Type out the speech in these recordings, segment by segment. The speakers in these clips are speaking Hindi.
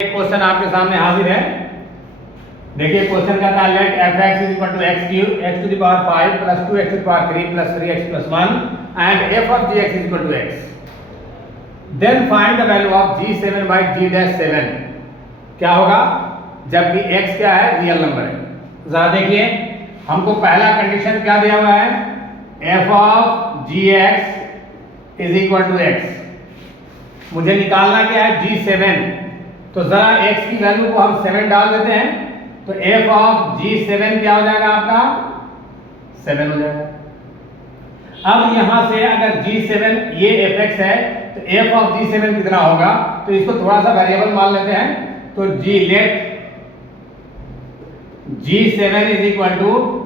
एक क्वेश्चन आपके सामने हाजिर है। देखिए क्वेश्चन का था late f(x) = x to the power 5 plus 2x to the power 3 plus 3x plus 1 and f of gx = x. Then find the value of g7 by g-7. क्या होगा जबकि x क्या है, रियल नंबर है। जरा देखिए हमको पहला कंडीशन क्या दिया हुआ है, f of gx = x। मुझे निकालना क्या है, g7। तो जरा x की वैल्यू को हम 7 डाल देते हैं, तो f of g7 क्या हो जाएगा, आपका 7 हो जाएगा। अब यहां से अगर g7 ये fx है तो f of g7 कितना होगा, तो इसको थोड़ा सा वेरिएबल मान लेते हैं। तो लेट g7 =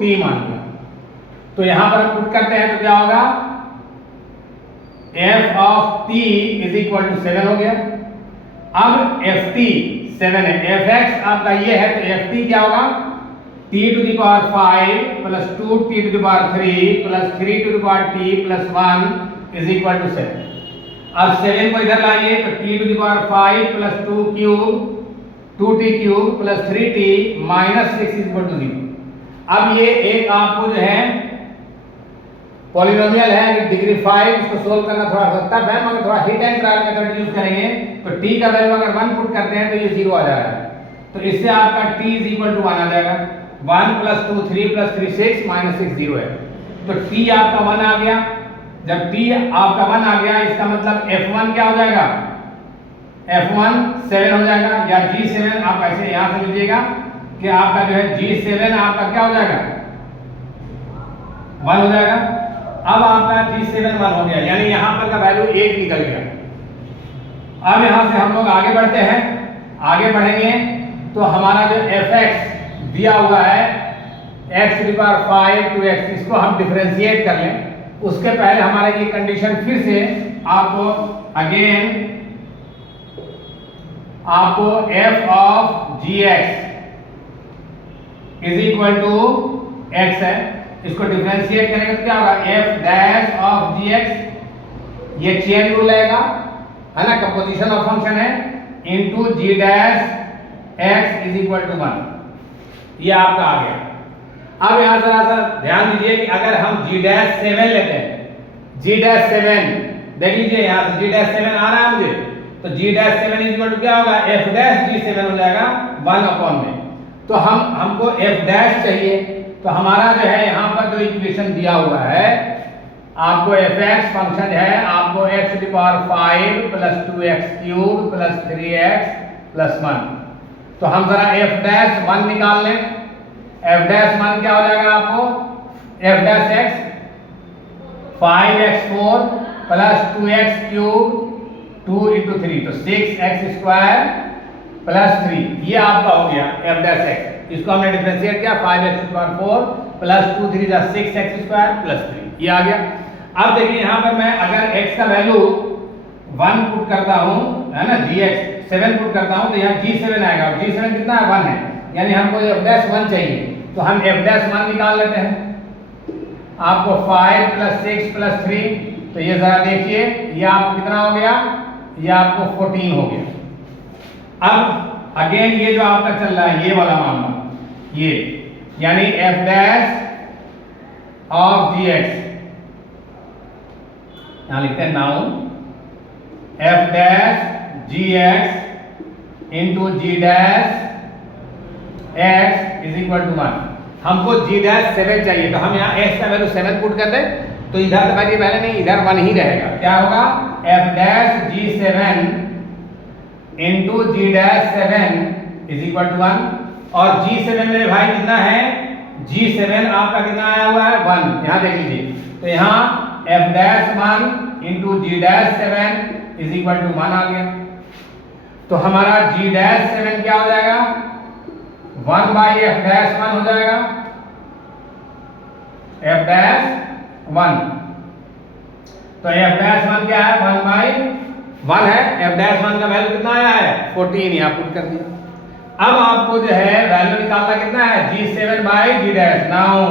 t मान लिया, तो यहां पर हम पुट करते हैं तो क्या होगा, f of t = 7 हो गया। अब ft 7 है, fx आपका ये है, तो ft क्या होगा, t to the power 5 plus 2t to the power 3 plus 3 to the power t plus 1 = 7। अब 7 को इधर लाइए तो t to the power 5 plus 2 cube 2t cube plus 3t minus 6 = 0। अब ये एक आपको जो है पॉलिनोमियल है, डिग्री 5, इसको सोल्व करना थोड़ा टफ है, मगर थोड़ा hit and trial method use करेंगे। तो t का वैल्यू अगर 1 पुट करते हैं तो ये 0 आ जाएगा, तो इससे आपका t = 1 आ जाएगा। 1 + 2 3 + 3 6 -6 0 है, तो t आपका 1 आ गया। जब t आपका 1 आ गया, इसका मतलब f1 क्या हो जाएगा, f1 7 हो जाएगा, या g7 आप ऐसे यहां से लीजिएगा कि आपका जो है g7 आपका क्या हो जाएगा, 1 हो जाएगा। अब आपका g7 1 हो गया, यानी यहां पर का वैल्यू 1 निकल गया। अब यहां से हम लोग आगे बढ़ते हैं, आगे बढ़ेंगे तो हमारा जो fx दिया हुआ है x to the power 5 to x, इसको हम डिफरेंशिएट कर लें। उसके पहले हमारा ये कंडीशन फिर से आपको again f of gx = x है, इसको डिफरेंशिएट करेंगे तो क्या होगा, f' of gx, ये चेन रूल रहेगा, है ना, कंपोजिशन ऑफ फंक्शन है, इनटू g' x = 1। ये आपका आ गया। अब यहां जरा सा ध्यान दीजिए कि अगर हम g' 7 लेते हैं, g' 7 देख लीजिए, यहां से g' 7 आ रहा है मुझे, तो g' 7 क्या होगा, f' हो जाएगा 1 में। तो हमको f' चाहिए, तो हमारा जो है यहां पर जो इक्वेशन दिया हुआ है, आपको fx फंक्शन है, आपको x to the power 5 plus 2x³ plus 3x plus 1। तो हम जरा f' 1 निकाल लें। f' 1 क्या हो जाएगा आपको, f' 5x4 plus 2x³ 2 × 3, तो 6x² plus 3, ये आपका हो गया f'। इसको हमने डिफरेंशिएट किया, 5x4 plus 2 3 6x² plus 3, ये आ गया। अब देखिए यहाँ पर मैं अगर x का वैल्यू 1 पुट करता हूँ, है ना, gx 7 पुट करता हूँ, तो यहाँ g7 आएगा, और g7 कितना है, 1 है, यानी हमको f' 1 चाहिए, तो हम f' 1 निकाल लेते हैं। आपको 5 + 6 + 3, तो ये जरा देखिए, ये आपको कितना हो गया, ये आपको 14 हो गया। अब अगेन ये जो आपका चल रहा है, ये वाला मामला, ये यानी f' of gx, यहां लिखते हैं now f' gx into g' x = 1। हमको g' 7 चाहिए, तो हम यहाँ x का वैल्यू 7 पुट कर दें, तो इधर तो पहले नहीं, इधर 1 ही रहेगा। क्या होगा, f' g7 into g' 7 = 1। और g7 मेरे भाई कितना है, g7 आपका कितना आया हुआ है, 1। यहाँ देख लीजिए, तो यहाँ f' 1 into g' 7 = 1 आ गया। तो हमारा g' 7 क्या हो जाएगा, 1/f' 1 हो जाएगा, f' 1। तो f' 1 क्या है, 1/1 है, f' 1 का वैल्यू कितना आया है, 14, यहाँ पुट कर दिया। अब आपको जो है वैल्यू निकालना कितना है, g7/g'। नाउ